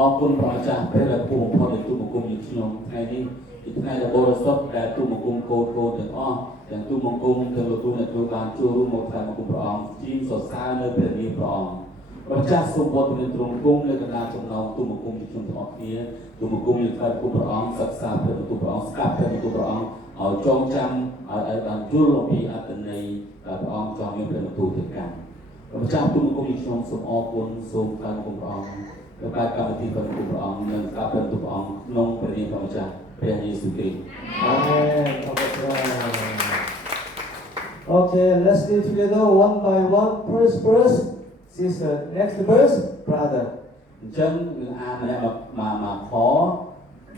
អរគុណព្រះអាចារ្យព្រះដែលពូបំផុតនៃទូមង្គមយើងខ្ញុំថ្ងៃនេះជាថ្ងៃដ៏បរិសុទ្ធដែលទូមង្គមកូនទាំងអស់ទាំងទូមង្គមទាំងលោកគ្រូអ្នកគ្រូបានចូលរួមមកតាមមង្គមព្រះអង្គជាសរសើរនៅព្រះនាមព្រះអង្គព្រះចាស់សូមវត្តមានទ្រង់គង់នៅកណ្ដាលចំណោមទូមង្គមយើងខ្ញុំទាំងអស់គ្នាទូមង្គមយើងថ្វាយគុណព្រះអង្គសិក្សាព្រះបន្ទូលព្រះអង្គស្ដាប់ព្រះបន្ទូលព្រះអង្គឲ្យចងចាំឲ្យបានយល់អំពីអត្ថន័យដែលព្រះអង្គចង់មានព្រះបន្ទូលទៅកាន់ព្រះចាស់ទូមង្គមយើងខ្ញុំសូមអរគុណសូមថ្វាយគុណព្រះអង្គប្រកាសកម្មវិធីព្រះបន្ទូលព្រះអង្គនិងការព្រះបន្ទូលព្រះអង្គក្នុងព្រះនាមព្រះម្ចាស់ព្រះយេស៊ូវគ្រីស្ទ Amen. Okay, let's do together one by one. First verse, sister. Next verse, brother. អញ្ចឹងយើងអានម្នាក់មកខ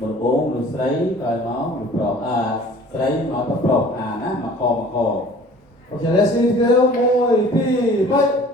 ដំបូងលោកស្រីក្រោយមកលោកប្រុសស្រីមកទៅប្រុសអាណាមកខ Okay, let's do together. Moi, pi, bai.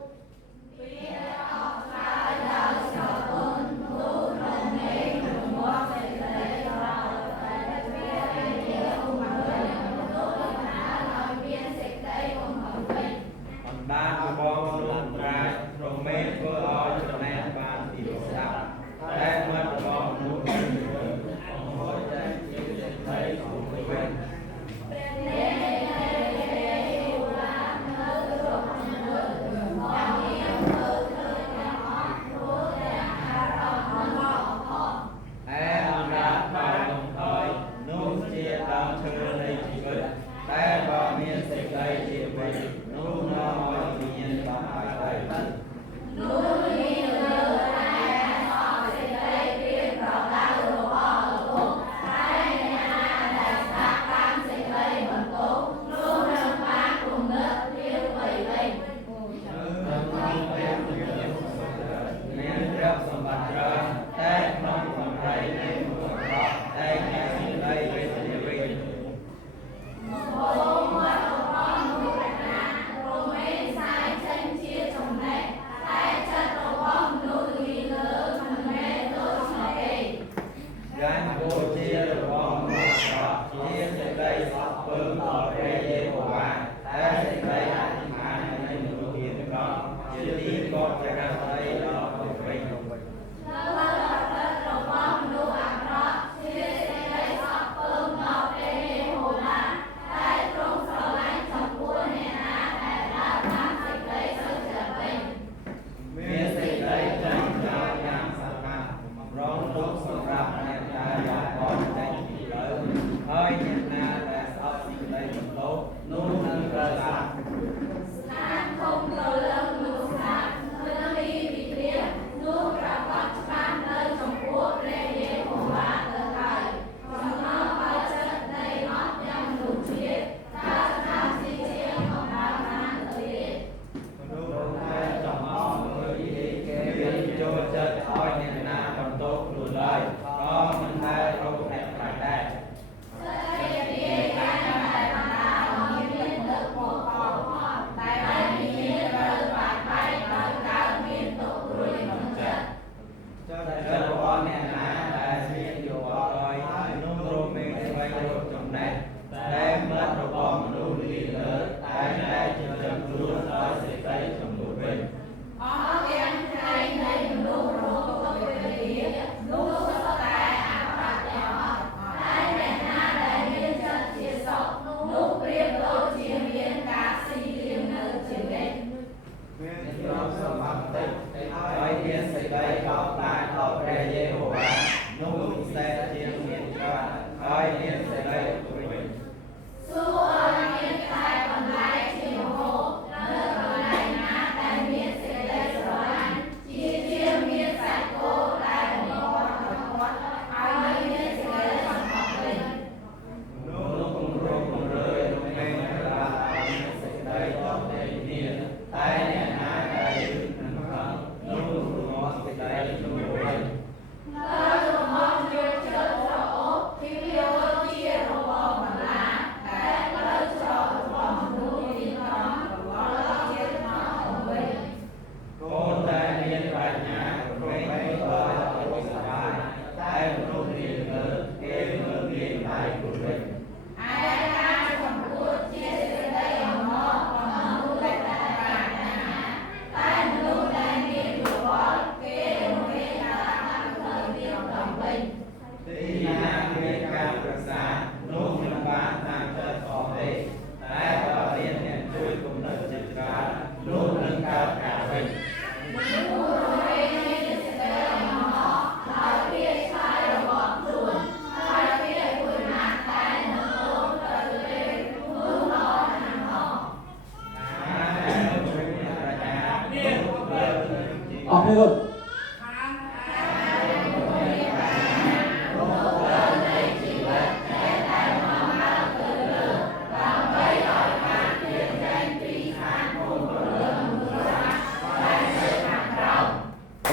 ออกให้ก่อน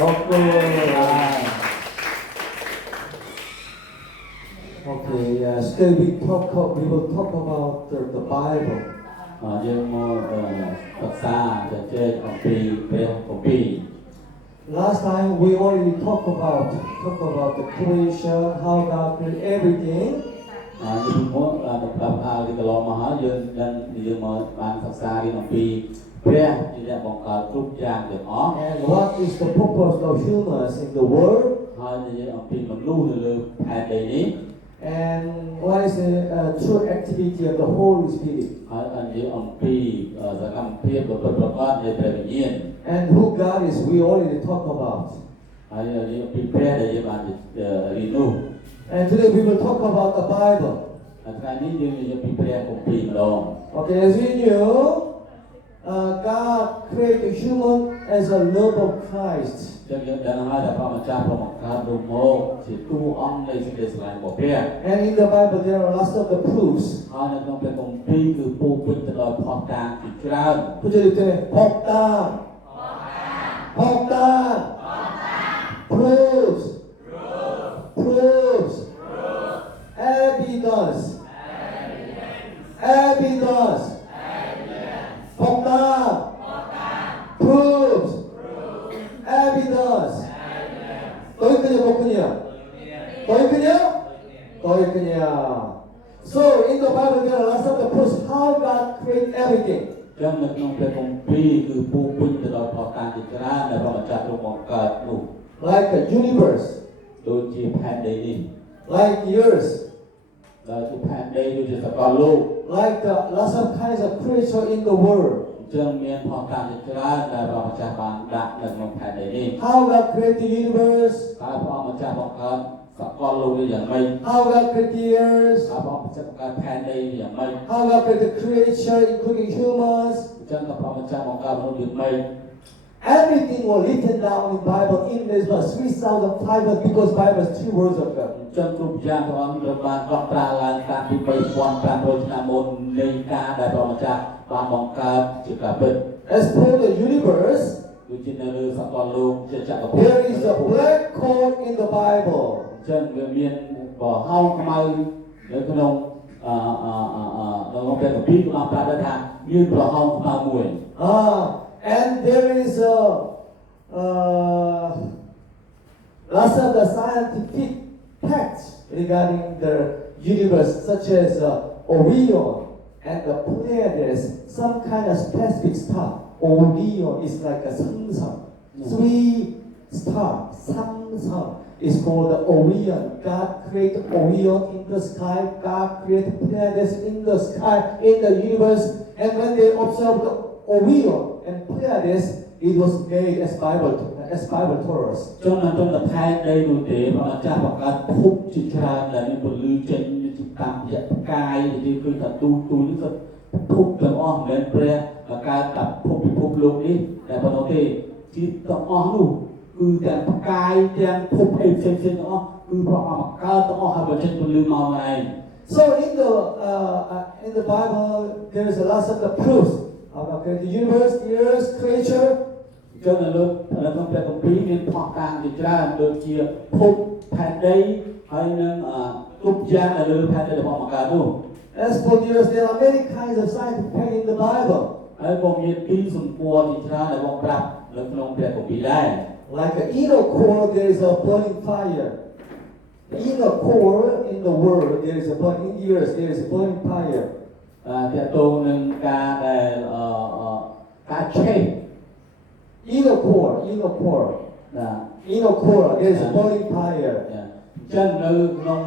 Okay. Okay. Still we will talk about the Bible. យើងមកសិក្សាជជែកអំពីព្រះគម្ពីរ Last time we already talk about the creation, how God created everything. យើងមកដល់ប្រាប់ថាកន្លងមកហើយយើងមកបានសិក្សារៀនអំពីព្រះជាអ្នកបង្កើតគ្រប់យ៉ាងទាំងអស់ And what is the purpose of humans in the world? ហើយនិយាយអំពីមនុស្សនៅលើផែនដីនេះ And what is the true activity of the Holy Spirit? ហើយនិយាយអំពីសកម្មភាពប្រកបនៃព្រះវិញ្ញាណ And who God is, we already talked about. ហើយនិយាយអំពីព្រះដែលយើងបានរៀននោះ And today we will talk about the Bible. ថ្ងៃនេះយើងនិយាយពីព្រះគម្ពីរម្ដង Okay, as we knew, God created human as a love of Christ. ចឹងយើងដឹងហើយថាព្រះម្ចាស់ប្របង្កើតរូបមកជាតួអង្គនៃសេចក្តីស្រឡាញ់របស់ព្រះ And in the Bible there are lots of the proofs. ហើយនៅក្នុងព្រះគម្ពីរគឺពោរពេញទៅដោយផុសតាងជាច្រើន Put it there, proofs, evidence, proofs, evidence. So in the Bible there are lots of the proofs how God created everything. ចឹងនៅក្នុងព្រះគម្ពីរគឺពោរពេញទៅដោយផុសតាងជាច្រើនដែលព្រះម្ចាស់ទ្រង់បង្កើតនោះ Like the universe, ដូចជាផែនដីនេះ like the earth, ដែលជាផែនដីដូចជាសកលលោក like the lots of kinds of creature in the world. ចឹងមានផុសតាងជាច្រើនដែលព្រះម្ចាស់បានដាក់នៅក្នុងផែនដីនេះ How God created the universe, តើព្រះម្ចាស់បង្កើតសកលលោកនេះយ៉ាងម៉េច how God created the earth, តើព្រះម្ចាស់បង្កើតផែនដីនេះយ៉ាងម៉េច how God created the creature including humans. ចឹងក៏ព្រះម្ចាស់បង្កើតមនុស្សយ៉ាងម៉េច Everything was written down in Bible in this verse 3,500 because Bible is 2 words of God. ចឹងគ្រប់យ៉ាងព្រះអង្គត្រូវបានកត់ត្រាឡើងតាំងពី3,500ឆ្នាំមុននៃការដែលព្រះម្ចាស់បានបង្កើតជាការពិត As for the universe, ដូចជានៅលើសកលលោកជាចក្រភព there is a black hole in the Bible. ចឹងវាមានប្រហោងខ្មៅនៅក្នុងព្រះគម្ពីរក៏បានប្រាប់ដែរថាមានប្រហោងខ្មៅមួយ And there is lots of the scientific facts regarding the universe, such as Orion and the Pleiades, some kind of specific star. Orion is like a sun. 3 stars, sun is called the Orion. God created Orion in the sky. God created Pleiades in the sky, in the universe. And when they observed the Orion and Pleiades, it was made as Bible told us. ចឹងនៅក្នុងផែនដីនោះទេព្រះម្ចាស់បង្កើតភពជាច្រើនដែលមានពលឺចេញជាតាមរយៈផ្កាយដែលគឺថាទូនេះក៏ភពទាំងអស់មិនមែនព្រះបង្កើតតែភពពិភពលោកនេះតែប៉ុណ្ណោះទេជាទាំងអស់នោះគឺទាំងផ្កាយទាំងភពផ្សេងទាំងអស់គឺព្រះអង្គបង្កើតទាំងអស់ហើយបញ្ចេញពលឺមកឯង So in the Bible there is a lot of the proofs about the universe, the earth, creature. ចឹងនៅក្នុងព្រះគម្ពីរមានផុសតាងជាច្រើនដូចជាភពផែនដីហើយនឹងគ្រប់យ៉ាងនៅលើផែនដីរបស់បង្កើតនោះ As for the earth, there are many kinds of scientific facts in the Bible. ហើយក៏មានពីសម្គាល់ជាច្រើនដែលបងប្រាប់នៅក្នុងព្រះគម្ពីរដែរ Like in a core there is a burning fire. In a core in the world there is a burning, in the earth there is a burning fire. ទាក់ទងនឹងការដែលការឆេះ In a core ណា in a core there is a burning fire. ចឹងនៅក្នុង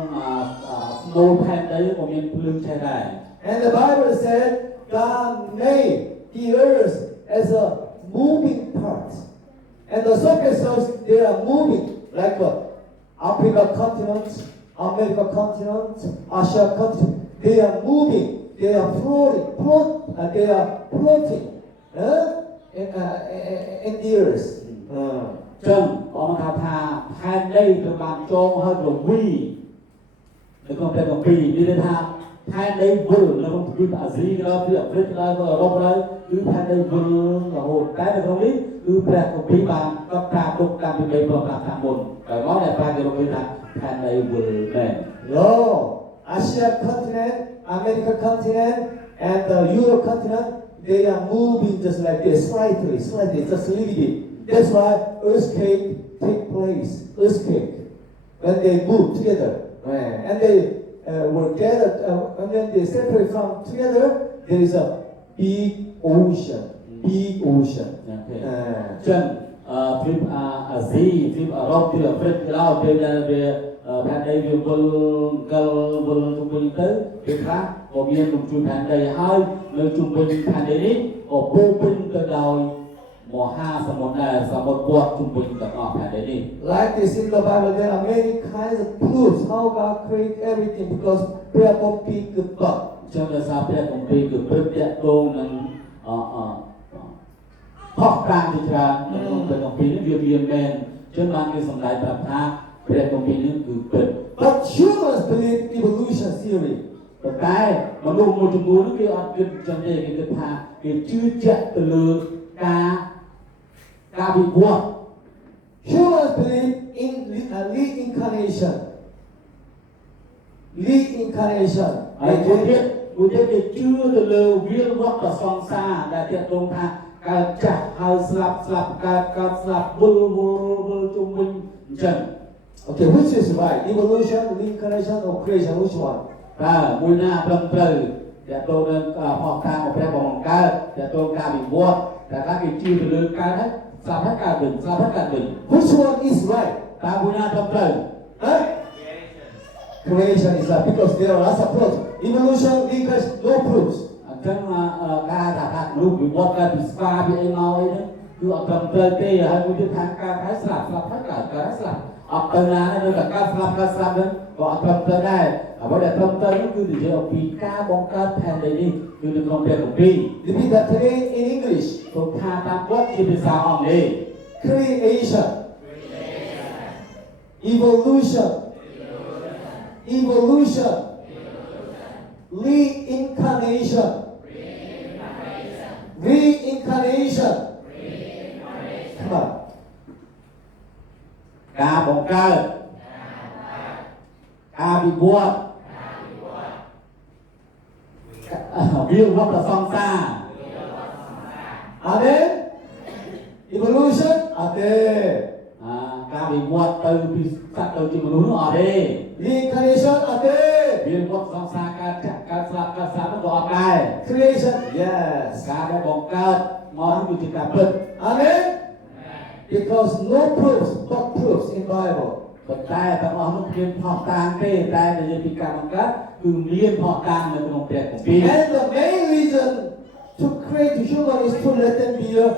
ស្នូលផែនដីក៏មានភ្លើងឆេះដែរ And the Bible said God made the earth as a moving part. And the surfaces they are moving like Africa continent, America continent, Asia continent. They are moving. They are floating in the earth. ចឹងអង្គថាផែនដីត្រូវបានចងហើយរវីនៅក្នុងព្រះគម្ពីរនិយាយថាផែនដីវិលនៅក្នុងទ្វីបអាស៊ីក៏ទ្វីបអាហ្វ្រិកក៏អឺរ៉ុបក៏គឺផែនដីវិលរហូតតែនៅក្នុងនេះគឺព្រះគម្ពីរបានកត់ត្រាទុកតាំងពីបីប្រកាសថាមុនហើយមកតែព្រះគម្ពីរថាផែនដីវិលមែន No, Asia continent, America continent, and the Europe continent, they are moving just like this, slightly, just a little bit. That's why earthquake take place, earthquake, when they move together. And they were gathered, and when they separate from together, there is a big ocean. ចឹងទ្វីបអាស៊ីទ្វីបអឺរ៉ុបទ្វីបអាហ្វ្រិកក៏ដោយពេលដែលវាផែនដីវាវិលជុំវិញទៅគេថាក៏មានរំជួយផែនដីហើយនៅជុំវិញផែនដីនេះក៏ពោពេញទៅដោយមហាសមុទ្រដែរសមុទ្រព័ទ្ធជុំវិញទាំងអស់ផែនដីនេះ Like this in the Bible, there are many kinds of proofs how God created everything because prayer can be the God. ចឹងដោយសារព្រះគម្ពីរគឺព្រឹកតាក់ទងនឹងផុសតាំងជាច្រើនក្នុងព្រះគម្ពីរនេះវាមានមែនចឹងបានគេសម្ដែងប្រាប់ថាព្រះគម្ពីរនេះគឺពិត But humans believe evolution theory. ប៉ុន្តែមនុស្សមួយចំនួនគេអត់គិតចឹងទេគេគិតថាគេជឿជាក់ទៅលើការវិវត្ត Humans believe in reincarnation. ហើយមួយទៀតគេជឿទៅលើវាលវដ្តសង្សារដែលទាក់ទងថាកើតចាស់ហើយស្លាប់កើតស្លាប់វិលជុំវិញអញ្ចឹង Okay, which is right? Evolution, reincarnation, or creation? Which one? តើមួយណាត្រឹមត្រូវទាក់ទងនឹងផុសតាំងរបស់ព្រះបង្កើតទាក់ទងការវិវត្តតែថាគេជឿទៅលើកើតហើយស្លាប់ហើយកើតវិញ Which one is right? តើមួយណាត្រឹមត្រូវ Huh? Creation is right because there are lots of proofs. Evolution, reincarnation, no proofs. អញ្ចឹងការថាមនុស្សវិវត្តកើតពីស្វាពីអីមកអីហ្នឹងគឺអត់ត្រឹមត្រូវទេហើយមួយទៀតថាកើតហើយស្លាប់ហើយកើតហើយស្លាប់អត់ទៅណាទេតែកើតស្លាប់ហ្នឹងក៏អត់ត្រឹមត្រូវដែរអ្វីដែលត្រឹមត្រូវនោះគឺនិយាយអំពីការបង្កើតផែនដីនេះគឺនៅក្នុងព្រះគម្ពីរ Repeat that again in English. សូមថាតាមវត្តជាភាសាអង់គ្លេស Creation. Evolution. Reincarnation. Come on. ការបង្កើតការវិវត្តវាលវដ្តសង្សារ Amen. Evolution. Amen. ការវិវត្តទៅពីសត្វទៅជាមនុស្សនោះអត់ទេ Reincarnation. Amen. វាលវដ្តសង្សារកើតចាក់កើតស្លាប់នោះក៏អត់ដែរ Creation. Yes. ការដែលបង្កើតមកនោះគឺជាការពិត Amen. Because no proofs but proofs in Bible. ប៉ុន្តែទាំងអស់នោះមានផុសតាងទេតែនិយាយពីការបង្កើតគឺមានផុសតាងនៅក្នុងព្រះគម្ពីរ And the main reason to create human is to let them be a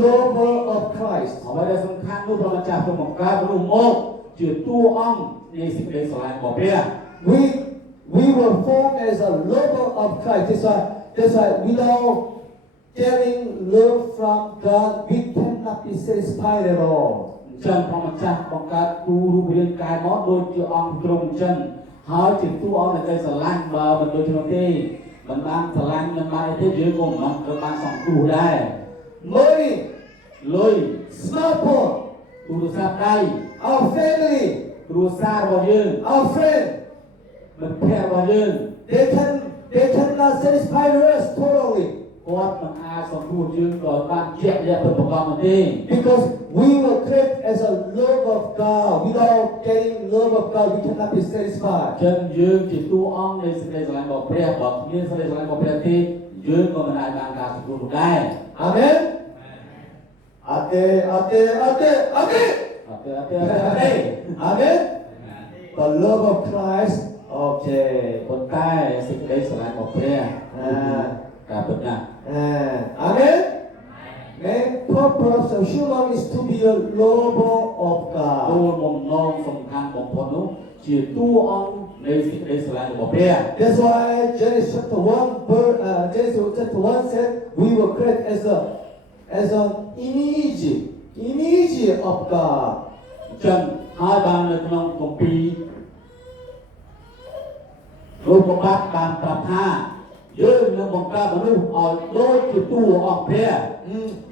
lover of Christ. អ្វីដែលសំខាន់នោះព្រះម្ចាស់ទ្រង់បង្កើតមនុស្សមកជាតួអង្គនៃសេចក្តីស្រឡាញ់របស់ព្រះ We were formed as a lover of Christ. That's why without getting love from God, we cannot be satisfied at all. ចឹងព្រះម្ចាស់បង្កើតគូរូបរាងកាយមកដូចជាអង្គទ្រង់ចឹងហើយជាតួអង្គនៃស្រឡាញ់បើមិនដូចនោះទេមិនបានស្រឡាញ់មិនបានទេយើងក៏មិនត្រូវបានសង្គ្រោះដែរ Money, លុយ smartphone, ទូរស័ព្ទដៃ our family, គ្រួសាររបស់យើង our friend, មិត្តភក្តិរបស់យើង they cannot satisfy us totally. គាត់មិនអាចសង្គ្រោះយើងក៏បានជាក់លាក់ពិតប្រាកដនោះទេ Because we were created as a love of God. Without getting love of God, we cannot be satisfied. ចឹងយើងជាតួអង្គនៃសេចក្តីស្រឡាញ់របស់ព្រះបើគ្មានសេចក្តីស្រឡាញ់របស់ព្រះទេយើងក៏មិនអាចបានការសង្គ្រោះនោះដែរ Amen. Ate. Amen. The love of Christ. Okay. ប៉ុន្តែសេចក្តីស្រឡាញ់របស់ព្រះការពិតណាស់ Amen. Main purpose of human is to be a lover of គោ God. លបំណងសំខាន់បំផុតនោះជាតួអង្គនៃសេចក្តីស្រឡាញ់របស់ព្រះ That's why Genesis chapter 1 said we were created as an image image of God. ចឹងហើយបាននៅក្នុងគម្ពីររូបបត្តិបានប្រាប់ថាយើងនឹងបង្កើតមនុស្សឲ្យដូចជាតួអង្គព្រះ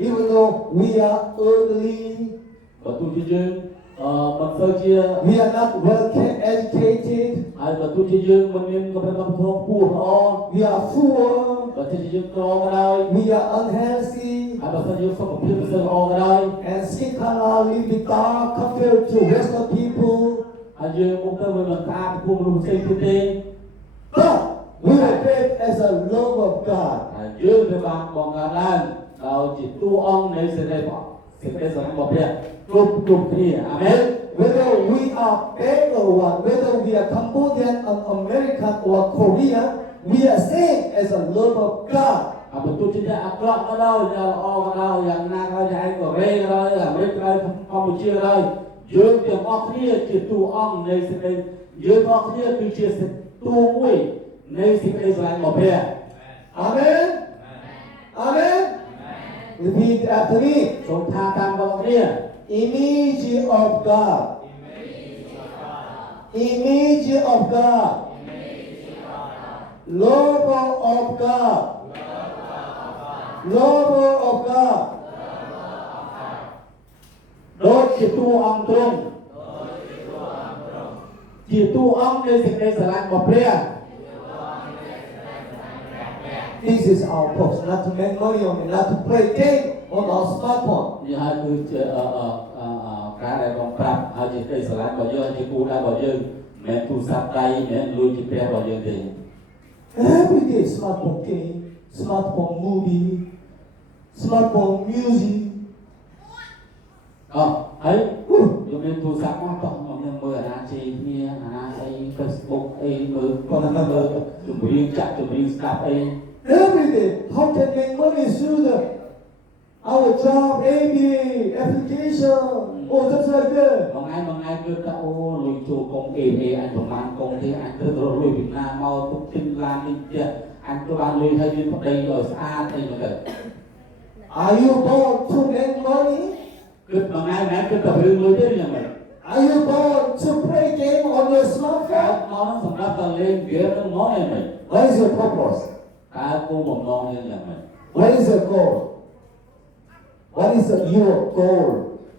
Even though we are earthly, បើទោះជាយើងមិនសូវជា we are not well educated, ហើយបើទោះជាយើងមិនមានកម្រិតវប្បធម៌ខ្ពស់ល្អ we are poor, បើទោះជាយើងក្រក៏ដោយ we are unhealthy, ហើយបើសិនយើងសុខភាពមិនសូវល្អក៏ដោយ and skin color a little bit dark compared to Western people. ហើយយើងមកទៅមិនស្អាតពីមនុស្សផ្សេងទៀតទេ But we are created as a love of God. ហើយយើងត្រូវបានបង្កើតឡើងដោយជាតួអង្គនៃសេចក្តីស្រឡាញ់របស់ព្រះគ្រប់គ្នាអាមែន Whether we are beggar one, whether we are Cambodian or American or Korean, we are same as a love of God. ហើយបើទោះជាអ្នកអាក្រក់ក៏ដោយយ៉ាងល្អក៏ដោយយ៉ាងណាក៏ដោយឯកកូរ៉េក៏ដោយអាមេរិកក៏ដោយកម្ពុជាក៏ដោយយើងទាំងអស់គ្នាជាតួអង្គនៃសេចក្តីយើងទាំងអស់គ្នាគឺជាតួមួយនៃសេចក្តីស្រឡាញ់របស់ព្រះ Amen. Amen. Repeat after me. សូមថាតាមបងប្អូនគ្នា Image of God. Image of God. Lover of God. Lover of God. ដូចជាតួអង្គទ្រង់ជាតួអង្គនៃសេចក្តីស្រឡាញ់របស់ព្រះ This is our purpose, not to make money on it, not to play game on our smartphone. នេះហើយគឺជាការដែលបងប្រាប់ហើយជាសេចក្តីស្រឡាញ់របស់យើងជាគោលដៅរបស់យើងមិនមែនទូរស័ព្ទដៃមិនមែនលុយជាព្រះរបស់យើងទេ Every day, smartphone game, smartphone movie, smartphone music. ហើយយើងមានទូរស័ព្ទមកតោះមកខ្ញុំមើលអាណាជេរគ្នាអាណាអី Facebook អីមើលគាត់ថាមើលចម្រៀងចាក់ចម្រៀងស្ដាប់អី Every day, how can make money through our job, ABA, application, just like that. មួយថ្ងៃគឺថាអូលុយចូលកុំ AA អញប្រហែលកុំទេអញត្រូវរកលុយពីណាមកទុកទិញឡាននេះទៀតអញទៅបានលុយហើយមានប្តីឲ្យស្អាតអីមកទៅ Are you born to make money? គឺមួយថ្ងៃគឺតែរឿងលុយទេយ៉ាងម៉េច Are you born to play game on your កើត smartphone? មកសម្រាប់តែលេងហ្គេមនឹងមកយ៉ាងម៉េច What is your purpose? តើគោលបំណងយើងយ៉ាងម៉េច What is your goal? What is your goal?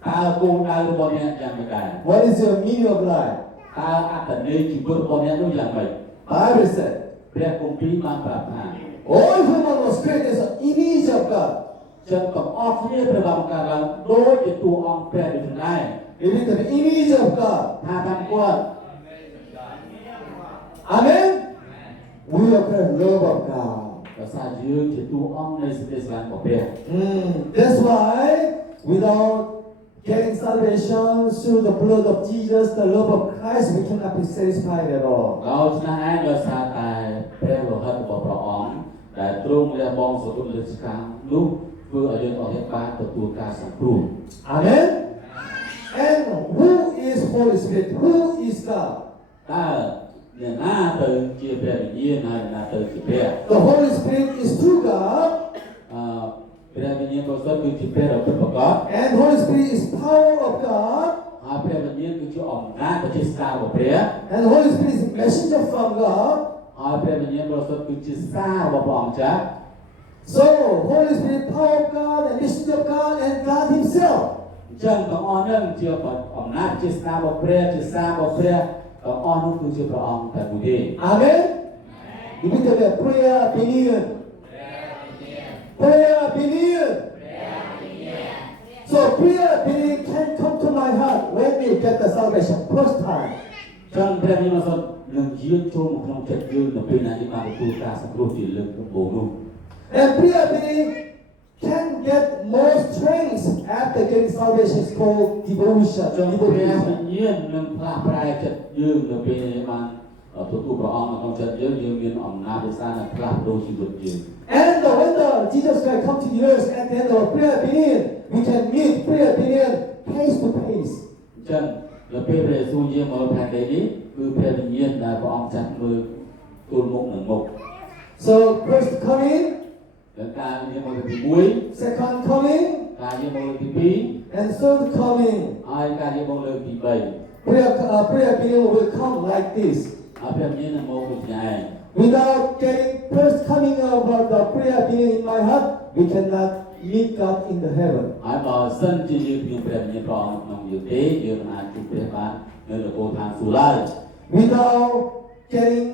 តើគោលដៅរបស់អ្នកយ៉ាងម៉េចដែរ What is your meaning of life? តើអត្ថន័យជីវិតរបស់អ្នកនោះយ៉ាងម៉េច Bible said, ព្រះគម្ពីរបានប្រាប់ថា all human was created as an image of God. ចឹងទាំងអស់គ្នាព្រះបានបង្កើតឡើងដូចជាតួអង្គព្រះដូចដែរ It is the image of God. ថាតាមគាត់ Amen? We are the love of God. ដោយសារយើងជាតួអង្គនៃសេចក្តីស្រឡាញ់របស់ព្រះ That's why without getting salvation through the blood of Jesus, the love of Christ, we cannot be satisfied at all. ដោយឆ្នាំឯងដោយសារតែព្រះលោហិតរបស់ព្រះអង្គដែលទ្រង់លះបង់សទុនលើឆ្កាងនោះធ្វើឲ្យយើងអស់អ្នកបានទទួលការសង្គ្រោះ Amen? And who is Holy Spirit? Who is God? តើអ្នកណាទៅជាព្រះវិញ្ញាណហើយអ្នកណាទៅជាព្រះ The Holy Spirit is true God, ព្រះវិញ្ញាណបរិសុទ្ធគឺជាព្រះដ៏ពិតប្រាកដ and Holy Spirit is power of God, ហើយព្រះវិញ្ញាណគឺជាអំណាចប្រជាស្ការរបស់ព្រះ and Holy Spirit is messenger from God. ហើយព្រះវិញ្ញាណបរិសុទ្ធគឺជាសាររបស់ព្រះអង្គចាស់ So Holy Spirit, power of God, and messenger of God, and God Himself. អញ្ចឹងទាំងអស់ហ្នឹងជាអំណាចជាស្ការរបស់ព្រះជាសាររបស់ព្រះទាំងអស់នោះគឺជាព្រះអង្គតែមួយទេ Amen. You need to be a prayer opinion. Prayer opinion. So prayer opinion can come to my heart when we get the salvation first time. ចឹងព្រះវិញ្ញាណបរិសុទ្ធនឹងយាងចូលមកក្នុងចិត្តយើងនៅពេលណាយើងបានទទួលការសង្គ្រោះជាលើកដំបូងនោះ And prayer opinion can get more strength after getting salvation. It's called devotion. ចឹងព្រះវិ Devotion. ញ្ញាណនឹងផ្លាស់ប្រែចិត្តយើងនៅពេលបានទទួលព្រះអង្គនៅក្នុងចិត្តយើងមានអំណាចដោយសារនឹងផ្លាស់ប្ដូរជីវិតយើង And when Jesus Christ come to the earth and then the prayer opinion, we can meet prayer opinion face to face. អញ្ចឹងនៅពេលព្រះយេស៊ូវយាងមកលើផែនដីនេះគឺព្រះវិញ្ញាណដែលព្រះអង្គចាត់មើលទល់មុខនឹងមុខ So first coming, ដល់ការយាងមកលើទី second coming, 1ការយាងមកលើទី And third coming, ហើយការនិយាយបងលើកទី3 prayer meeting will come like this. ហើយព្រះមានមកដូចនេះ Without getting first coming of the prayer meeting in my heart, we cannot meet God in the heaven. ហើយបើសិនជាយើងមានព្រះមានព្រះអង្គក្នុងយើងទេយើងមិនអាចជួបព្រះបាននៅនគរឋានសួគ៌ឡើយ Without getting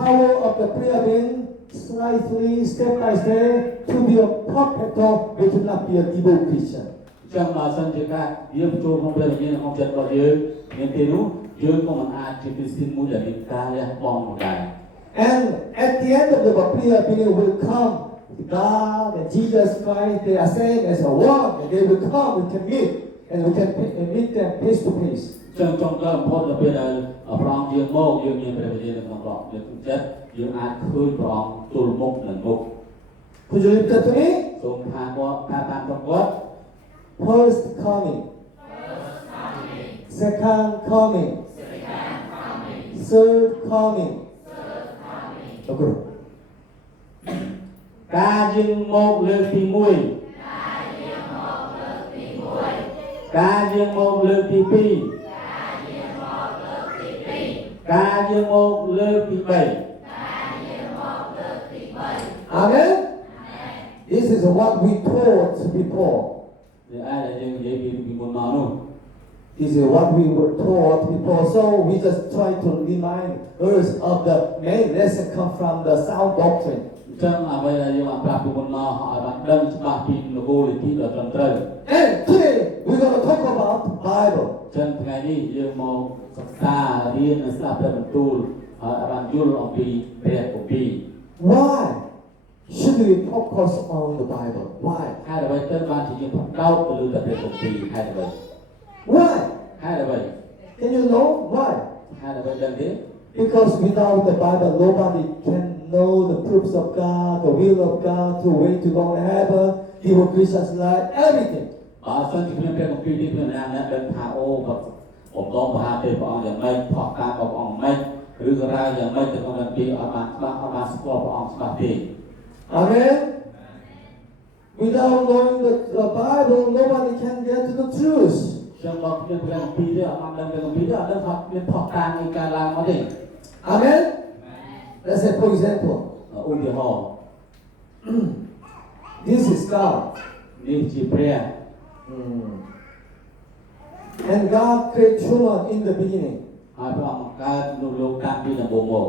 power of the prayer meeting slightly step by step to be a perfect, we cannot be a devout Christian. ចឹងបើសិនជាការយើងចូលក្នុងព្រះវិញ្ញាណក្នុងចិត្តរបស់យើងមានទេនោះយើងក៏មិនអាចជាគ្រីស្ទានមួយដែលមានការលះបង់នោះដែរ And at the end of the prayer meeting will come God and Jesus Christ, they are saying as a one, and they will come, we can meet, and we can meet them face to face. ចឹងចំការបំផុតដល់ពេលដែលព្រះអង្គយើងមកយើងមានព្រះវិញ្ញាណក្នុងព្រះអង្គក្នុងចិត្តយើងអាចឃើញព្រះអង្គទល់មុខនឹងមុខ Could you repeat that to me? សូមថាគាត់ថាតាមគាត់ First coming. Second coming. Third coming. Okay. ការយើងមកលើកទី1ការយើងមកលើកទី2ការយើងមកលើកទី3 Amen? This is what we taught before. នេះអាចយើងនិយាយពីមុនមកនោះ This is what we were taught before. So we just try to remind us of the main lesson come from the sound doctrine. ចឹងអ្វីដែលយើងបានប្រាប់ពីមុនមកឲ្យបានដឹងច្បាស់ពីនគរលិទ្ធិដ៏ត្រឹមត្រូវ And today we're going to talk about the Bible. ចឹងថ្ងៃនេះយើងមកសិក្សារៀននិងស្ដាប់ព្រះបន្ទូលឲ្យបានយល់អំពីព្រះគម្ពីរ Why should we focus on the Bible? Why? ហេតុអ្វីទៅបានជាយើងផ្ដោតទៅលើតែព្រះគម្ពីរហេតុអ្វី Why? ហេតុអ្វី Can you know why? ហេតុអ្វីដឹងទេ Because without the Bible, nobody can know the proofs of God, the will of God, the way to go to heaven, devote Christian's life, everything. បើសិនជាមានព្រះគម្ពីរនេះមានអ្នកដឹងថាអូគាត់បំដងមហាទេព្រះអង្គយ៉ាងម៉េចផុសតាមព្រះអង្គម៉េចឬក៏រាវយ៉ាងម៉េចទៅក្នុងគម្ពីរអត់បានច្បាស់អត់បានស្គាល់ព្រះអង្គច្បាស់ទេ Amen? Without knowing the Bible, nobody can get to the truth. ចឹងបើគ្មានព្រះគម្ពីរទេអត់បានដឹងព្រះគម្ពីរទេអត់ដឹងថាមានផុសតាមឯកាឡើងមកទេ Amen? Let's say, for example, ឧទាហរណ៍ this is God. នេះជាព្រះ And God created human in the beginning. ហើយព្រះអង្គកើតនៅលោកតាំងពីដំបូងមក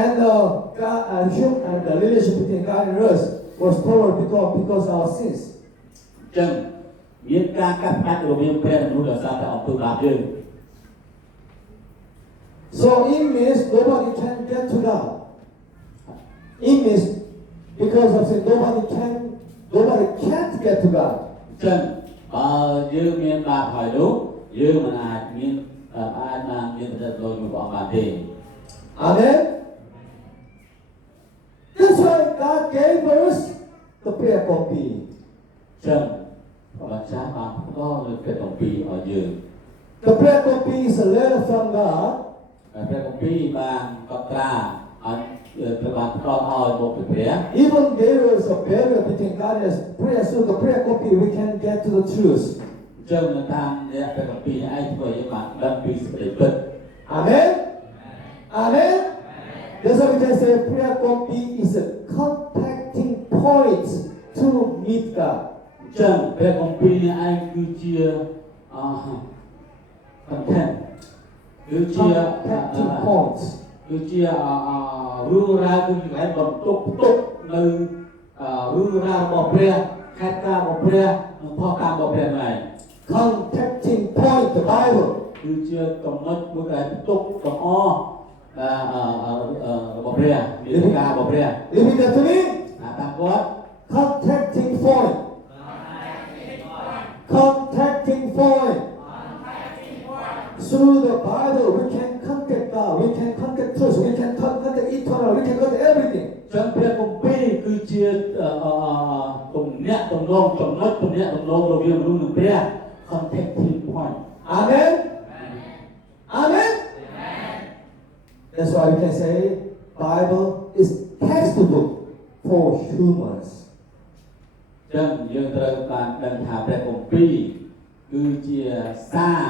And the relationship between God and us was torn because of our sins. ចឹងមានការកាត់ផ្តាច់រវាងព្រះនិងមនុស្សដោយសារតែអំពើបាបយើង So it means nobody can get to God. It means because of sin, nobody can't get to God. ចឹងបើយើងមានបាបហើយនោះយើងមិនអាចមានបានមានប្រតិបត្តិជាមួយព្រះអង្គបានទេ Amen? That's why God gave us the prayer copy. ចឹងព្រះម្ចាស់បានផ្ដល់នូវព្រះគម្ពីរឲ្យយើង The prayer copy is a letter from God. ហើយព្រះគម្ពីរបានកត់ត្រាឲ្យព្រះបានផ្ដល់ឲ្យមកពីព្រះ Even there is a barrier between God and prayer, so the prayer copy we can get to the truth. ចឹងនៅតាមរយៈព្រះគម្ពីរនេះឯងធ្វើឲ្យយើងបានដឹងពីសេចក្តីពិត Amen? Amen? That's why we can say prayer copy is a contacting point to meet God. ចឹងព្រះគម្ពីរនេះឯងគឺជាcontent គឺជា Contacting point. គឺជារឿងរ៉ាវគឺកន្លែងបន្ទប់ផ្ទុកនៅរឿងរ៉ាវរបស់ព្រះខេត្តការរបស់ព្រះនិងផុសតាមរបស់ព្រះហ្នឹងឯង Contacting point, the Bible. គឺជាចំណុចមួយដែលផ្ទុកទាំងអស់របស់ព្រះមានការរបស់ព្រះ Repeat that to me. តាមគាត់ Contacting point. Contacting point. Through the Bible, we can contact God, we can contact truth, we can contact eternal, we can contact everything. ចឹងព្រះគម្ពីរគឺជាទំនាក់ទំនងចំណុចទំនាក់ទំនងរវាងមនុស្សនិងព្រះ contacting point Amen? Amen? That's why we can say Bible is textbook for humans. ចឹងយើងត្រូវបានដឹងថាព្រះគម្ពីរ គឺជាសារ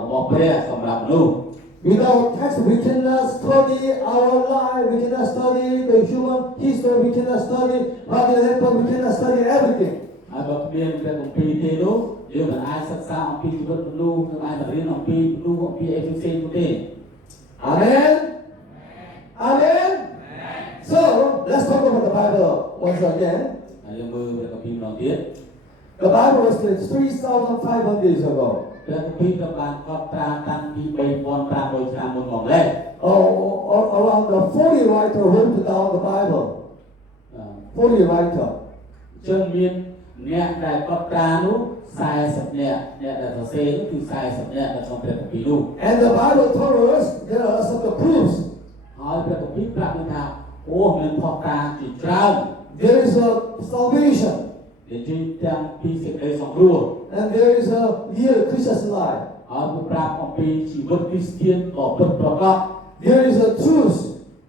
របស់ព្រះសម្រាប់មនុស្ស Without text, we cannot study our life, we cannot study the human history, we cannot study what will happen, we cannot study everything. ហើយបើគ្មានព្រះគម្ពីរទេនោះយើងមិនអាចសិក្សាអំពីជីវិតមនុស្សមិនអាចរៀនអំពីមនុស្សអំពីអីផ្សេងៗនោះទេ Amen? Amen? So, let's talk about the Bible once again. ហើយយើងមើលព្រះគម្ពីរម្ដងទៀត The Bible was written 3,500 years ago. ព្រះគម្ពីរត្រូវបានកត់ត្រាតាំងពី3,500ឆ្នាំមុនមកម្ល៉េះ Around the 40 writer wrote down the Bible. 40 writer. ចឹងមានអ្នកដែលកត់ត្រានោះ40នាក់អ្នកដែលសរសេរនោះគឺ40នាក់នៅក្នុងព្រះគម្ពីរនោះ And the Bible told us there are some proofs. ហើយព្រះគម្ពីរប្រាប់យើងថាអូមានផុសតាងជាច្រើន There is a salvation. និយាយទាំងពីសេចក្តីសង្គ្រោះ And there is a real Christian's life. ហើយប្រាប់អំពីជីវិតគ្រីស្ទានក៏ពិតប្រាកដ There is a truth.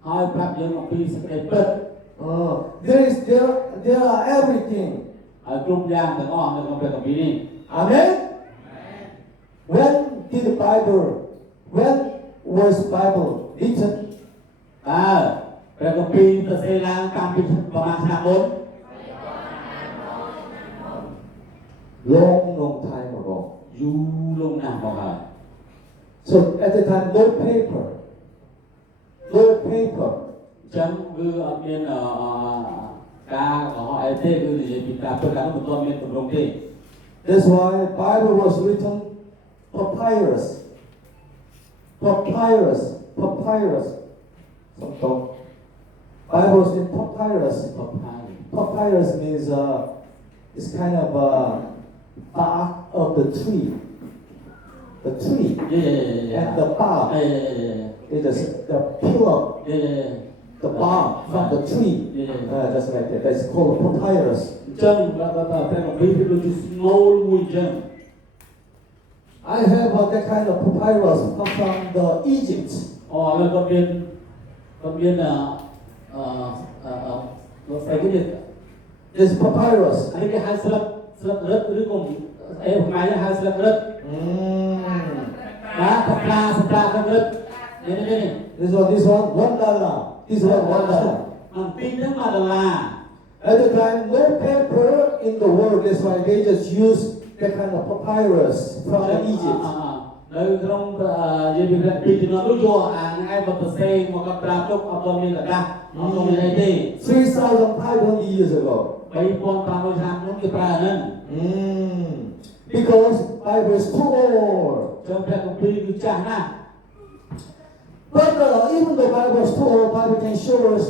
ហើយប្រាប់យើងអំពីសេចក្តីពិត There are everything. ហើយគ្រប់យ៉ាងទាំងអស់នៅក្នុងព្រះគម្ពីរនេះ Amen? When was Bible written? តើព្រះគម្ពីរសរសេរឡើងតាំងពីប្រហែលឆ្នាំមុន Long time ago. យូរលង់ណាស់មកហើយ So at the time, no paper. អញ្ចឹងគឺអត់មានការកុហកអីទេគឺនិយាយពីការពិតការនោះមិនទាន់មានទម្រង់ទេ That's why Bible was written papyrus. Something. Bible was in papyrus. Papyrus means it's kind of bark of the tree. The tree and the bark. It is the pillar, the bark from the tree. Just like that. That's called papyrus. អញ្ចឹងព្រះគម្ពីរគឺដូចជាស្នូលមួយអញ្ចឹង I have that kind of papyrus come from the Egypt. អូឥឡូវក៏មានស្អីគេ This papyrus. អានេះគេហៅស្លឹករឹតឬក៏អីខ្មែរហៅស្លឹករឹតបាទសម្រាប់ស្លឹករឹតនេះ This one, $1. This one, $1. អំពីហ្នឹង$1 At the time, no paper in the world. That's why they just use that kind of papyrus from Egypt. នៅក្នុងនិយាយពីព្រះពីជំនាន់នោះយកអាថ្ងៃមកសរសេរមកកត់ត្រាទុកអត់ទាន់មានกระดาษអត់ទាន់មានអីទេ 3,500 years ago. 3,500ឆ្នាំនោះគេប្រើហ្នឹង Because Bible is too old. ចឹងព្រះគម្ពីរគឺចាស់ណាស់ But even though Bible is too old, Bible can show us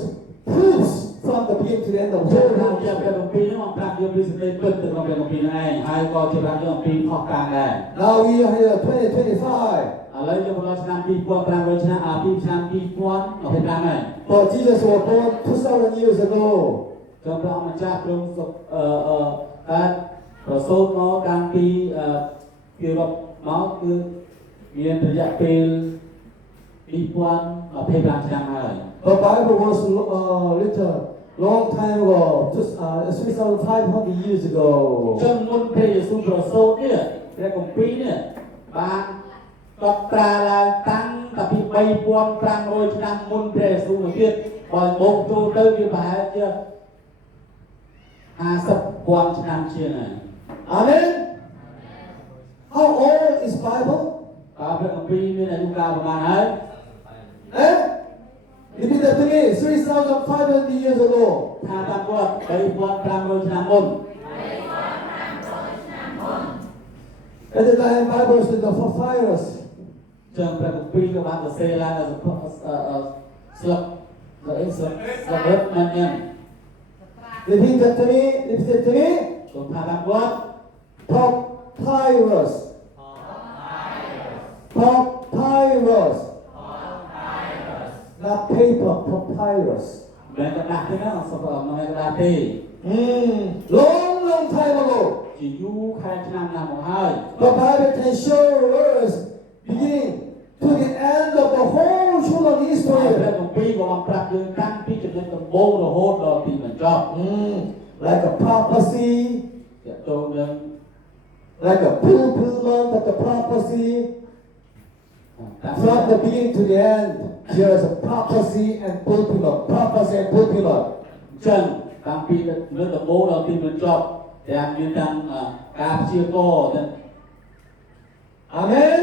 proofs from the beginning to the end of the ចូលតាម world. ជាព្រះគម្ពីរហ្នឹងមកប្រាប់យើងពីសេចក្តីពិតទៅក្នុងព្រះគម្ពីរហ្នឹងឯងហើយក៏ជាប្រាប់យើងអំពីផុសតាងដែរ Now we are here 2025. ឥឡូវយើងមកដល់ឆ្នាំ2500ឆ្នាំឆ្នាំ2025ហើយ But Jesus was born 2,000 years ago. ចឹងព្រះអង្គម្ចាស់ទ្រង់កើតប្រសូតមកតាំងពីពីរាប់មកគឺមានរយៈពេល2025ឆ្នាំហើយ The Bible was written long time ago, 3,500 years ago. ចឹងមុនព្រះយេស៊ូវប្រសូតនេះព្រះគម្ពីរនេះបានកត់ត្រាឡើងតាំងពី3,500ឆ្នាំមុនព្រះយេស៊ូវមកទៀតបើបូកចូលទៅវាប្រហែលជា50,000ឆ្នាំជាងហើយ Amen. How old is Bible? តើព្រះគម្ពីរមានអាយុកាលប្រហែលហើយ Eh? Repeat that to me. 3,500 years ago. ថាតាមគាត់3,500ឆ្នាំមុន At the time, Bible was in the papyrus. ចឹងព្រះគម្ពីរក៏បានសរសេរឡើងដល់ស្លឹករឹតមែនទេ Repeat that to me. Repeat that to me. សូមថាតាមគាត់ Papyrus. Papyrus. Not paper, papyrus. មិនក៏ដាក់ទេណាមិនក៏ដាក់ទេ Long time ago. ជាយូរខែឆ្នាំណាស់មកហើយ The Bible can show us beginning to the end of the whole human ព្រះ history. គម្ពីរក៏បានប្រាប់យើងតាំងពីចំណុចដំបូងរហូតដល់ទីបញ្ចប់ Like a prophecy, ទាក់ទងនឹង like a fulfillment of the prophecy. តាម From the beginning to the end, there is a prophecy and fulfillment. Prophecy and fulfillment. ចឹងតាំងពីនៅដំបូងដល់ទីបញ្ចប់ទាំងមានទាំងការព្យាករណ៍ទាំង Amen.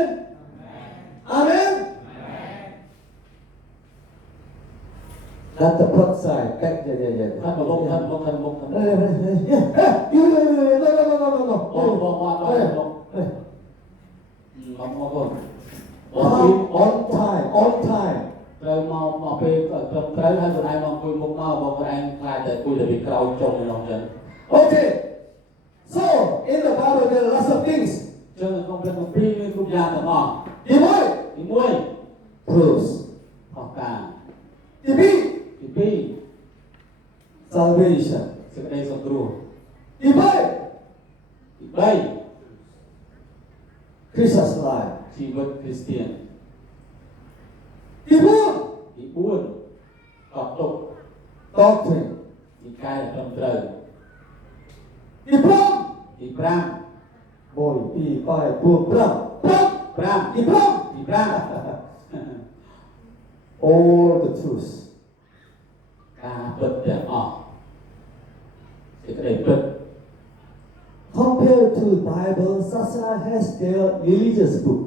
Amen. That's the plus side. Yeah. ខាត់មកខាត់ You, no. បងបង On time. ត្រូវមកពេលត្រឹមត្រូវហើយខ្លួនឯងមកអង្គុយមុខមកបងខ្លួនឯងខ្លាចតែអង្គុយតែពីក្រោយចុងឯនោះចឹង Okay. So in the Bible there are lots of things. ចឹងក្នុងព្រះគម្ពីរមានគ្រប់យ៉ាងទាំងអស់ ទី 1 proofs. អស់ការ ទី ទី2 salvation. សេចក្តីសង្គ្រោះ ទី ទី3 Christ's life. ជីវិតគ្រីស្ទាន ទី ទី4កត់ទុក doctrine. ទីកែត្រឹមត្រូវ ទី ទី boy ទី5 5 ទី ទី all the truths. ការពិតទាំងអស់សេចក្តីពិត Compared to the Bible, Sasana has their religious book.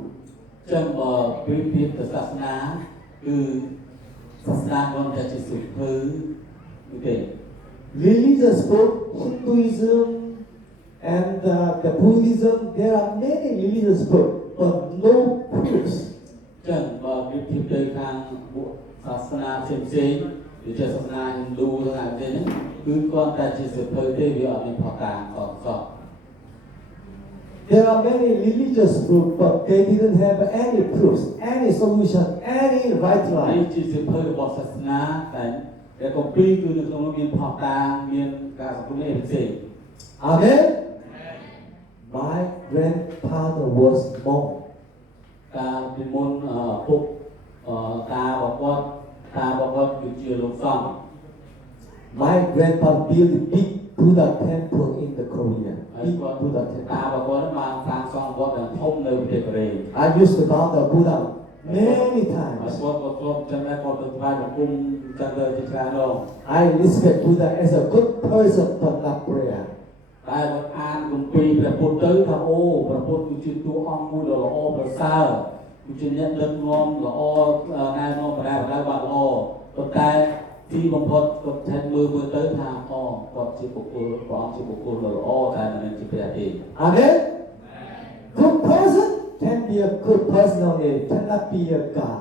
ចឹងបើប្រៀបធៀបទៅសាសនាគឺសាសនាគាត់តែជាសុភឺទេ Religious book, Hinduism and the Buddhism, there are many religious books, but no proofs. ចឹងបើប្រៀបធៀបទៅខាងសាសនាផ្សេងៗដូចជាសាសនាហិណ្ឌូទាំងអស់ទេហ្នឹងគឺគាត់តែជាសុភឺទេវាអត់មានផតាសោះ There are many religious books, but they didn't have any proofs, any solution, any right នេះ line. ជាសុភឺរបស់សាសនាតែគម្ពីរគឺនៅក្នុងនោះមានផតាមានការសង្គ្រោះនេះផ្សេង Amen. My grandfather was monk. កាលពីមុនពុកតារបស់គាត់គឺជាលោកសង្ឃ My grandfather built a big Buddha temple in the Korea. ហើយ Big គាត់ Buddha តា temple. របស់គាត់បានសាងសង់វត្តដ៏ធំនៅប្រទេសកូរ៉េ I used to bow the Buddha many ហើយ times. គាត់ក៏ធ្លាប់ចឹងដែរគាត់ទៅថ្វាយបង្គំចឹងទៅជាច្រើនដង I respect Buddha as a good person but not prayer. តែគាត់អានគម្ពីរព្រះពុទ្ធទៅថាអូព្រះពុទ្ធគឺជាតួអង្គមួយដ៏ល្អប្រសើរគឺជាអ្នកដឹកនាំល្អណែនាំបដាបដាបាត់ល្អប៉ុន្តែទីបំផុតគាត់ថែមើលទៅថាអូគាត់ជាបុគ្គលព្រះអង្គជាបុគ្គលដ៏ល្អតែមិនមែនជាព្រះទេ Amen. Good person can be a good person only, cannot be a God.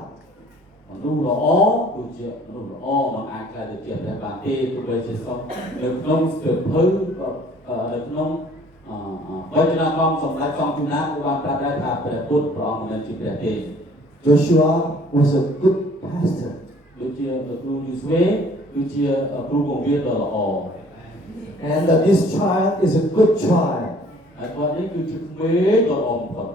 មនុស្សល្អគឺជាមនុស្សល្អមិនអាចក្លាយទៅជាព្រះបានទេទោះបីជាសុំនៅក្នុងស្ទើរភៅក៏នៅក្នុងវចនានុក្រមសម្ដេចសង្ឃជួនណាក៏បានប្រាប់ដែរថាព្រះពុទ្ធព្រះអង្គមិនមែនជាព្រះទេ Joshua was a good pastor. ដូចជាគ្រូយូស្វេគឺជាគ្រូបង្រៀនដ៏ល្អ And this child is a good child. ហើយគាត់នេះគឺជាក្មេងដ៏ល្អបំផុត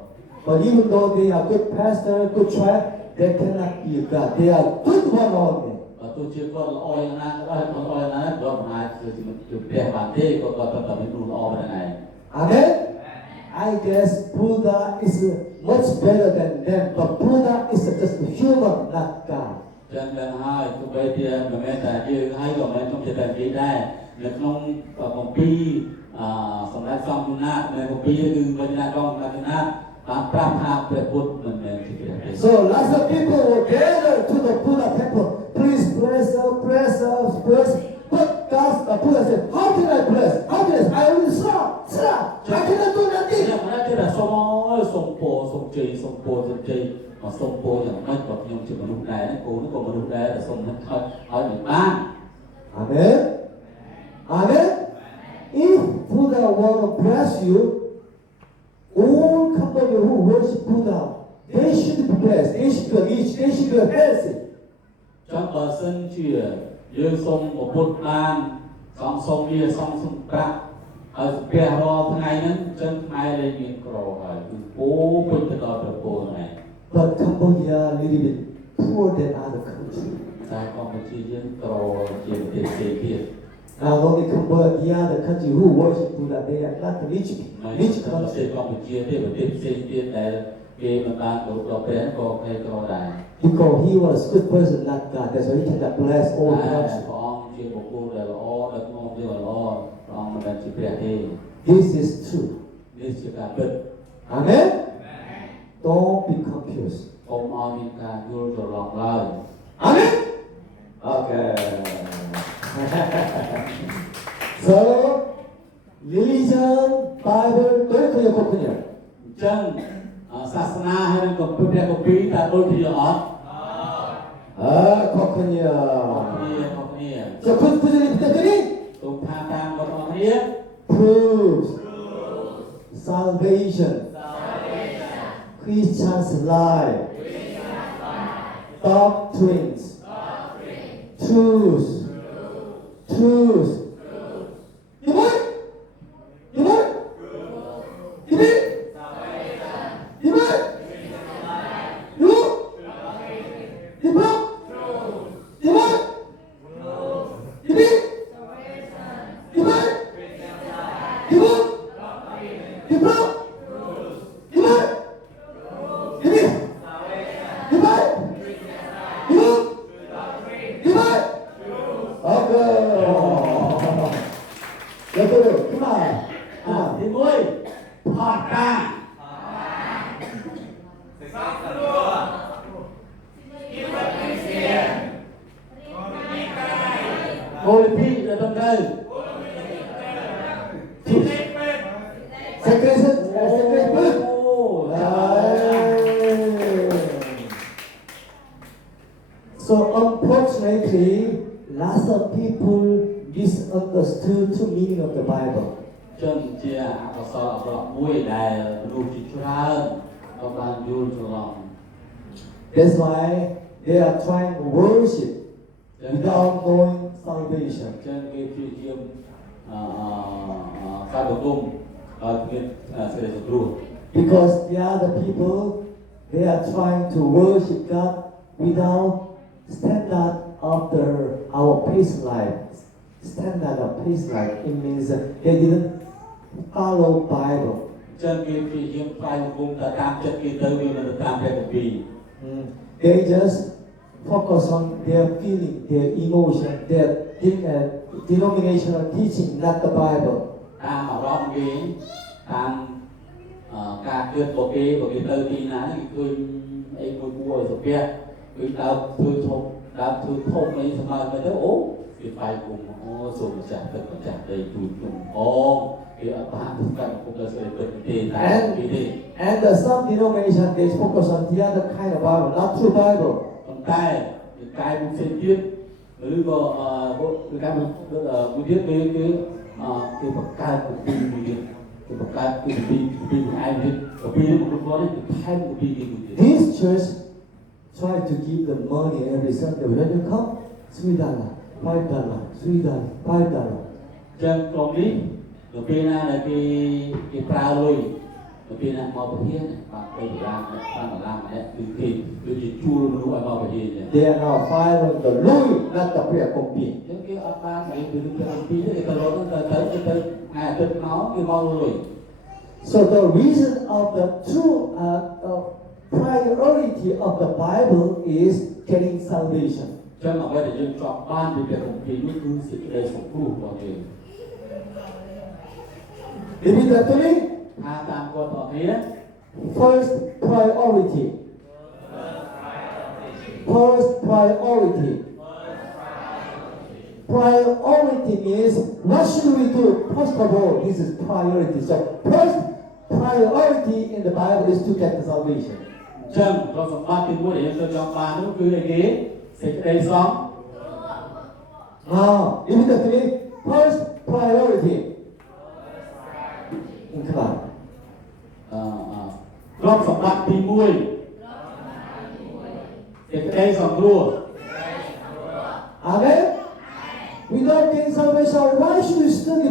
But even though they are good pastor, good child, they cannot be a God. They are good one only. បើទោះជាគាត់ល្អយ៉ាងណាក៏ដោយគាត់ល្អយ៉ាងណាក៏មិនអាចជាព្រះបានទេក៏គាត់តែមានមនុស្សល្អប៉ុណ្ណឹងឯង Amen. I guess Buddha is much better than them, but Buddha is just a human, not God. ចឹងឡើងហើយទោះបីជាមិនមែនតែយើងហើយក៏មិនខ្ញុំចិត្តតែនិយាយដែរនៅក្នុងគម្ពីរសម្ដេចសង្ឃជួនណានៅគម្ពីរគឺវចនានុក្រមសម្ដេចជួនណាបានប្រាប់ថាព្រះពុទ្ធមិនមែនជាព្រះទេ So lots of people will gather to the Buddha temple. Please bless us. But God, the Buddha said, how can I bless? How can I? I only slap. I cannot do តែ nothing. មិនអាចទេសូមសូមពរសូមជ័យសូមពរមកសូមពរយ៉ាងម៉េចក៏ខ្ញុំជាមនុស្សដែរគោនោះក៏មនុស្សដែរតែសូមមិនឲ្យមិនបាន Amen. Amen. If Buddha want to bless you, all company who worship Buddha, they should be blessed. They should be rich. They should be healthy. ចង់បើសិនជាយើងសូមពុទ្ធបានសូមវាសូមប្រាក់ហើយស្ពះរាល់ថ្ងៃហ្នឹងចឹងខ្មែរលេងមានក្រហើយគឺពោពេញទៅដល់ព្រះពរហ្នឹង But Cambodia a little bit poor than other countries. តែកម្ពុជាយើងក្រជាប្រទេសផ្សេងទៀត Cambodia Now only compare the other country who worship Buddha, they are not rich នៅ rich ក្នុងប្រទេស country. កម្ពុជាទេប្រទេសផ្សេងទៀតដែលគេមិនបានគោរពដល់ព្រះក៏គេក៏ដែរ Because he was good person, not God. That's why he cannot bless all តែ country. ព្រះអង្គជាបុគ្គលដែលល្អដឹកនាំយើងល្អព្រះអង្គមិនដែលជាព្រះទេ This is true. នេះជាការពិត Amen? Don't be confused. កុំឲ្យមានការយល់ច្រឡំឡើយ Amen? Okay. So, religion, Bible, tôi không có khuyên. អញ្ចឹងសាសនាហើយនឹងព្រះគម្ពីរតើដូចគ្នាអត់ có khuyên. គ្នា So, kuchuri pitachuri ទូថាតាមរបស់គ្នា proves salvation. Christian's life. Doctrines. Truth. You know? You know? You know? You know? You know? You know? You know? You know? You know? You know? You know? You know? Come on. ទី1ផតតាគោលពីដល់ទៅ Secret. So unfortunately, lots of people misunderstood the meaning of the Bible. ចឹងជាអកុសលអាក្រក់មួយដែលមនុស្សជាច្រើនក៏បានយល់ច្រឡំ That's why they are trying to worship without knowing salvation. ចឹងគេព្យាយាមសាបគុំឲ្យមានសេចក្តីសង្គ្រោះ Because the other people, they are trying to worship God without standard of our peace life. Standard of peace life. It means they didn't follow Bible. ចឹងគេព្យាយាមផ្សាយគុំតែតាមចិត្តគេទៅវាមិនទៅតាមព្រះគម្ពីរ They just focus on their feeling, their emotion, their denominational teaching, not the Bible. តាមអារម្មណ៍គេតាមការគិតរបស់គេទៅទីណាគេឃើញអីមួយមួយសុភ័ក្រគឺដើរធ្វើធំអីស្មើទៅអូគេផ្សាយគុំអូសូមម្ចាស់ទឹកម្ចាស់ដីទូខ្ញុំគេអត់បានទៅកាន់គុំទៅស្អីទៅទេតែគេទេ And some denomination they focus on the other kind of Bible, not true Bible. ប៉ុន្តែគេកាយមួយផ្សេងទៀតឬក៏គឺកាយមួយទៀតគឺគេបង្កើតគម្ពីរមួយទៀតគេបង្កើតគម្ពីរឯងទៀតគម្ពីររបស់គាត់នេះខែគម្ពីរគេមួយទៀត This church try to give the money every Sunday. When you come, $3, $5, $3, $5. ចឹងក្រុមនេះទៅពេលណាដែលគេប្រើលុយទៅពេលណាមកពហិនបាទទៅតាមម្នាក់គឺគេគឺជាជួលមនុស្សឲ្យមកពហិនចឹង They are now following the Louis, not the prayer copy. ចឹងគេអត់បាននិយាយពីរឿងគម្ពីរទេគេទៅរត់ទៅថ្ងៃអាទិត្យមកគេមកលុយ So the reason of the true priority of the Bible is getting salvation. ចឹងអ្វីដែលយើងចង់បានពីព្រះគម្ពីរនេះគឺសេចក្តីសង្គ្រោះរបស់យើង Repeat that to me. ថាតាមគាត់បងប្អូន First priority. First priority. Priority means what should we do? First of all, this is priority. So first priority in the Bible is to get the salvation. ចឹងទ្រព្យសម្បត្តិទីមួយដែលយើងចង់បាននោះគឺអីគេសេចក្តីសង្គ្រោះ Now, repeat that to me. First priority. Come on. ទ្រព្យសម្បត្តិទី1សេចក្តីសង្គ្រោះ Amen. Without getting salvation, why should we study